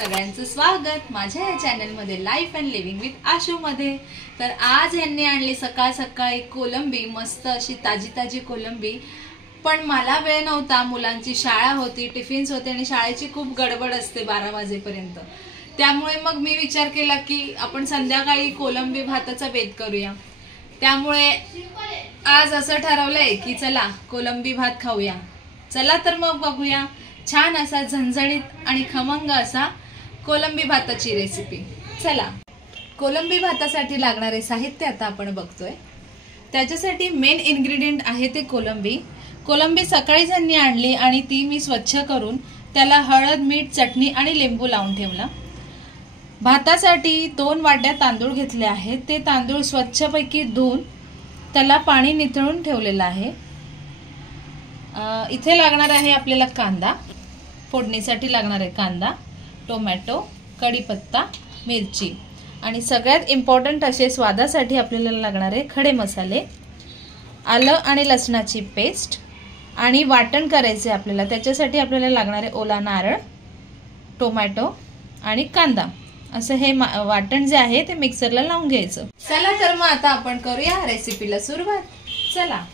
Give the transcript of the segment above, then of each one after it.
सगळ्यांचं स्वागत माझ्या या चॅनलमध्ये life and living with Ashu मध्ये। तर आज यांनी आणली सकाळ सकाळी कोलंबी, मस्त अशी ताजी ताजी कोलंबी। पण मला वेळ नव्हता, मुलांची शाळा होती, टिफिन्स होते आणि शाळेची खूप गडबड असते 12 वाजेपर्यंत। त्यामुळे मग मी विचार केला की आपण संध्याकाळी कोलंबी भाताचा बेत करूया। त्यामुळे आज असं ठरवलंय की चला कोलंबी भात खाऊया। चला तर मग बघूया छान असा झणझणीत आणि खमंग असा कोलंबी भाताची रेसिपी। चला, कोलंबी भातासाठी लागणारे साहित्य आता आपण बघतोय। त्याच्यासाठी मेन इन्ग्रेडियंट आहे ते कोलंबी। कोलंबी सकाळी ज्यांनी आणली आणि ती मी स्वच्छ करून त्याला हळद, मीठ, चटणी आणि लिंबू लावून ठेवला। भातासाठी 2 वाट्या तांदूळ घेतले आहेत। ते तांदूळ स्वच्छपैकी धुवून त्याला पाणी निथळून ठेवलेलं आहे। इथे लागणार आहे आपल्याला कांदा, फोडणीसाठी लागणार आहे कांदा, टोमॅटो, कढीपत्ता, मिरची आणि सगळ्यात इम्पॉर्टंट असे स्वादासाठी आपल्याला लागणार आहे खडे मसाले, आलं आणि लसणाची पेस्ट आणि वाटण करायचे आपल्याला। त्याच्यासाठी आपल्याला लागणार आहे ओला नारळ, टोमॅटो आणि कांदा। असं हे वाटण जे आहे ते मिक्सरला लावून घ्यायचं। चला तर मग आता आपण करूया रेसिपीला सुरुवात। चला,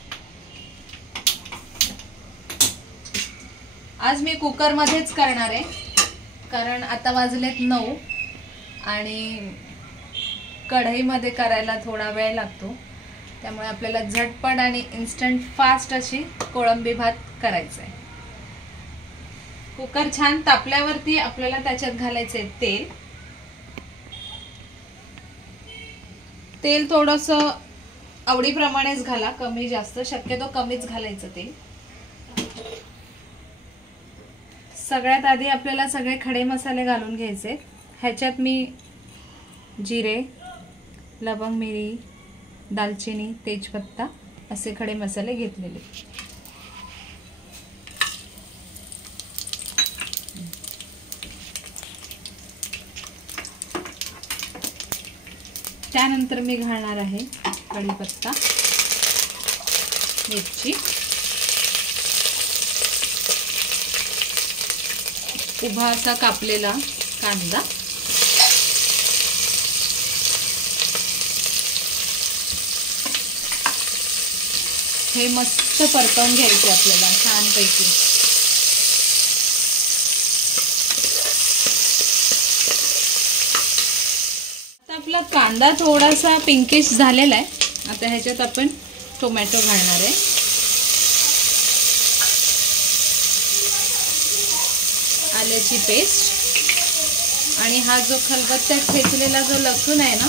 आज मी कुकर मध्येच करणार आहे कारण आता वाजलेत 9 आणि कढईमध्ये करायला थोडा वेळ लागतो। त्यामुळे आपल्याला झटपट आणि इन्स्टंट फास्ट अशी कोळंबी भात करायचा आहे। कुकर छान तापल्यावरती आपल्याला त्याच्यात घालायचे तेल। तेल थोडंसं आवडीप्रमाणेच घाला, कमी जास्त शक्यतो कमीच घालायचं तेल। सगळ्यात आधी आपल्याला सगळे खडे मसाले घालून घ्यायचे। ह्याच्यात मी जिरे, लवंग, मिरी, दालचिनी, तेजपत्ता असे खडे मसाले घेतलेले। त्यानंतर मी घालणार आहे कढीपत्ता, मिरची, उभा असा कापलेला कांदा, हे मस्त परतवून घ्यायचे आपल्याला छानपैकी। आता आपला कांदा थोडासा पिंकिश झालेला आहे। आता ह्याच्यात आपण टोमॅटो घालणार आहे। आल्याची पेस्ट आणि हा जो खलबत्त्यात ठेचलेला जो लसूण आहे ना,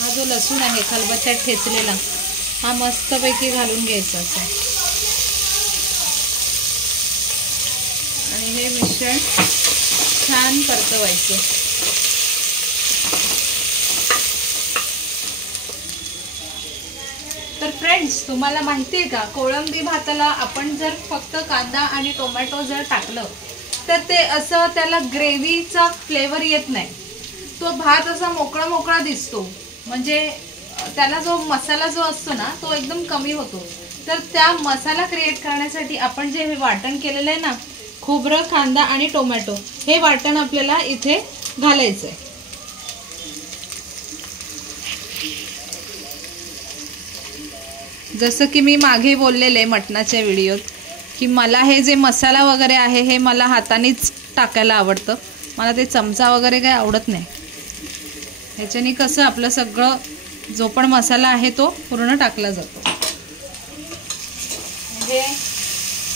हा जो लसूण आहे खलबत्त्यात ठेचलेला, हा मस्तपैकी घालून घ्यायचा असं आणि हे मिश्रण छान परतवायचं। तर फ्रेंड्स, तुम्हाला माहिती आहे का, कोळंबी भाताला आपण जर फक्त कांदा आणि टोमॅटो जर टाकलं तर ते असं त्याला ग्रेव्हीचा फ्लेवर येत नाही। तो भात असा मोकळा मोकळा दिसतो, म्हणजे त्याला जो मसाला जो असतो ना तो एकदम कमी होतो। तर त्या मसाला क्रिएट करण्यासाठी आपण जे हे वाटण केलेलं आहे ना, खोबरं, कांदा आणि टोमॅटो, हे वाटण आपल्याला इथे घालायचं आहे। जसं की मी मागे बोललेले मटणाच्या व्हिडिओत की मला हे जे मसाला वगैरे आहे हे मला हातानेच टाकायला आवडतं, मला ते चमचा वगैरे काही आवडत नाही। ह्याच्याने कसं आपलं सगळं जो पण मसाला आहे तो पूर्ण टाकला जातो। म्हणजे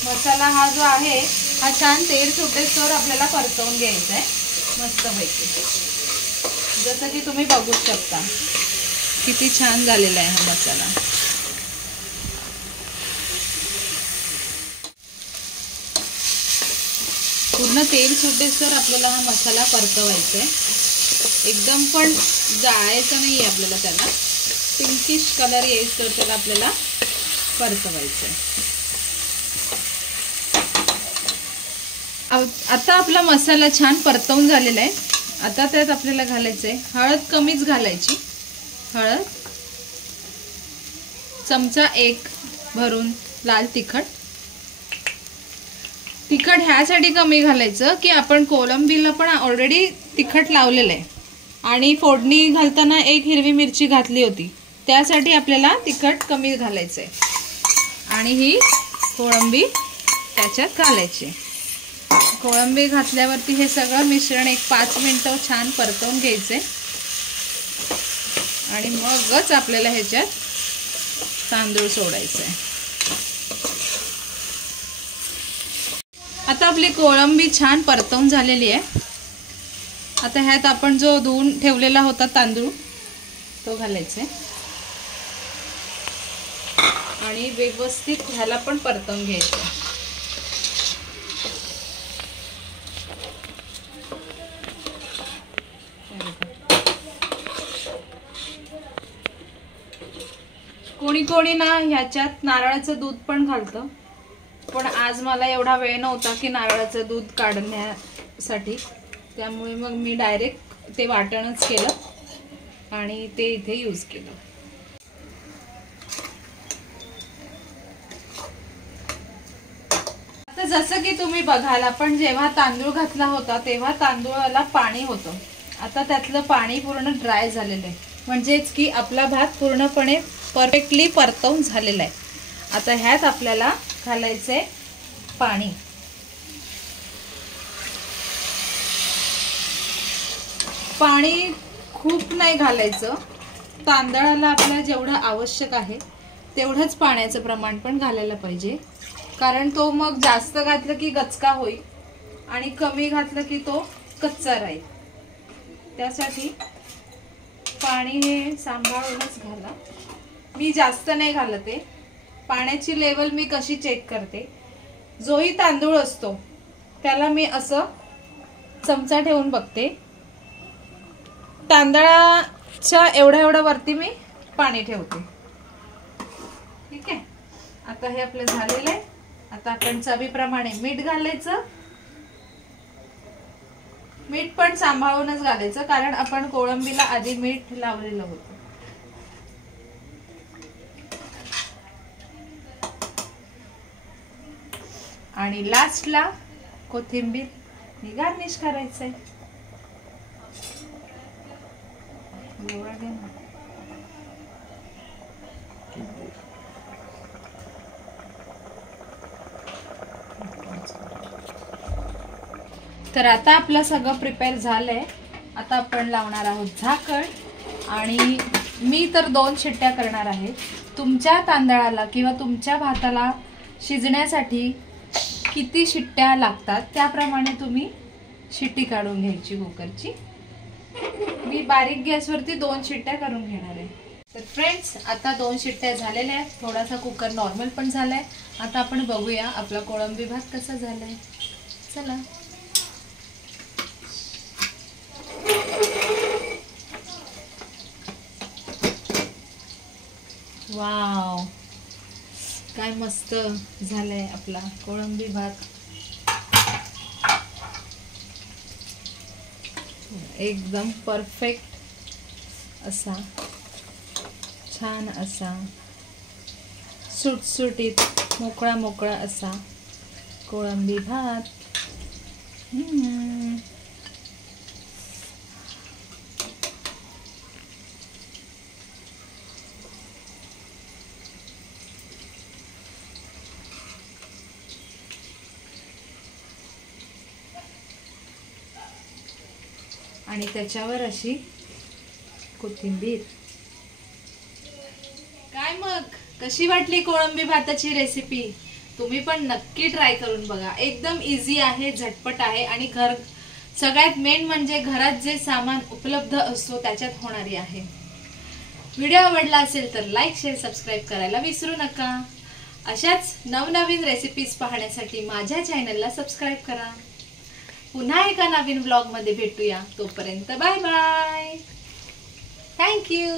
मसाला हा जो आहे हा छान तेल सुटेस्तोवर आपल्याला परतवून घ्यायचा आहे मस्तपैकी। जसं की तुम्ही बघू शकता किती छान झालेला आहे हा मसाला। पूर्ण तेल सुटेस्तोवर आपल्याला हा मसाला परतवायचा आहे। एकदम पण जाळायचं नाही आहे आपल्याला, त्याला पिंकिश कलर येईस्तोवर त्याला आपल्याला परतवायचं आहे। आता आपला मसाला छान परतवून झालेला आहे। आता त्यात आपल्याला घालायचं आहे हळद, कमीच घालायची हळद, चमचा 1 भरून लाल तिखट, तिखट ह्यासाठी कमी घालायचं की आपण कोलंबीला पण ऑलरेडी तिखट लावलेलं आहे आणि फोडणी घालताना एक हिरवी मिरची घातली होती, त्यासाठी आपल्याला तिखट कमी घालायचं आहे. आणि ही कोळंबी त्याच्यात घालायची. कोळंबी घातल्यावरती हे सगळं मिश्रण एक 5 मिनिटं छान परतवून घ्यायचे आणि मगच आपल्याला ह्याच्यात तांदूळ सोडायचे. आता आपली कोळंबी छान परतवून झालेली आहे. आता ह्यात आपण जो धुवून ठेवलेला होता तांदूळ तो घालायचा आणि व्यवस्थित ह्याला पण परतवून घ्यायचं. कोणी कोणी ना ह्याच्यात नारळाचं दूध पण घालतं, पण आज मला एवढा वेळ नव्हता की नारळाचं दूध काढण्यासाठी, त्यामुळे मग मी डायरेक्ट ते वाटणच केलं आणि ते इथे यूज केलं. आता जसं की तुम्ही बघाल, आपण जेव्हा तांदूळ घातला होता तेव्हा तांदूळाला पाणी होतं. आता त्यातलं पाणी पूर्ण ड्राय झालेलं आहे, म्हणजेच की आपला भात पूर्णपणे परफेक्टली परतवून झालेला आहे. आता ह्यात आपल्याला घालायचंय पाणी. पाणी खूप नाही घालायचं, तांदळाला आपल्याला जेवढं आवश्यक आहे तेवढंच पाण्याचं प्रमाण पण घालायला पाहिजे, कारण तो मग जास्त घातलं की गचका होईल आणि कमी घातलं की तो कच्चा राहील. त्यासाठी पाणी हे सांभाळूनच घाला. मी जास्त नाही घालत आहे. पाण्याची लेवल मी कशी चेक करते, जोही तांदूळ असतो त्याला मी असं चमचा ठेवून बघते, तांदळाच्या एवढ्या वरती मी पाणी ठेवते. ठीक आहे. आता हे आपलं झालेलं आहे. आता आपण चवीप्रमाणे मीठ घालायचं. मीठ पण सांभाळूनच घालायचं, कारण आपण कोळंबीला आधी मीठ लावलेलं होतं. आणि लास्टला कोथिंबीर गार्निश करायचंय. तर आता आपलं सगळं प्रिपेअर झालंय. आता आपण लावणार आहोत झाकण आणि मी तर 2 शिट्ट्या करणार आहे. तुमच्या तांदळाला किंवा तुमच्या भाताला शिजण्यासाठी किती शिट्ट्या लागतात त्याप्रमाणे तुम्ही शिट्टी काढून घ्यायची कुकरची. मी बारीक गॅसवरती 2 शिट्ट्या करून घेणार आहे. तर फ्रेंड्स, आता 2 शिट्ट्या झालेल्या आहेत. थोडासा कुकर नॉर्मल पण झालाय. आता आपण बघूया आपला कोळंबी भात कसा झालाय. चला. वाव, काय मस्त झालाय आपला कोळंबी भात. एकदम परफेक्ट असा, छान असा, सुटसुटीत मोकळा मोकळा असा कोळंबी भात. आणि त्याच्यावर अशी कोथिंबीर. काय मग, कशी वाटली कोळंबी भाताची रेसिपी? तुम्ही पण नक्की ट्राय करून बघा. एकदम इझी आहे, झटपट आहे आणि सगळ्यात मेन म्हणजे घरात जे सामान उपलब्ध असतो त्याच्यात होणारी आहे. व्हिडिओ आवडला असेल तर लाईक, शेअर, सबस्क्राईब करायला विसरू नका. अशाच नवनवीन रेसिपीज पाहण्यासाठी माझ्या चॅनलला सबस्क्राईब करा. पुन्हा एका नवीन व्लॉग मध्ये भेटूया. तोपर्यंत बाय बाय. Thank you.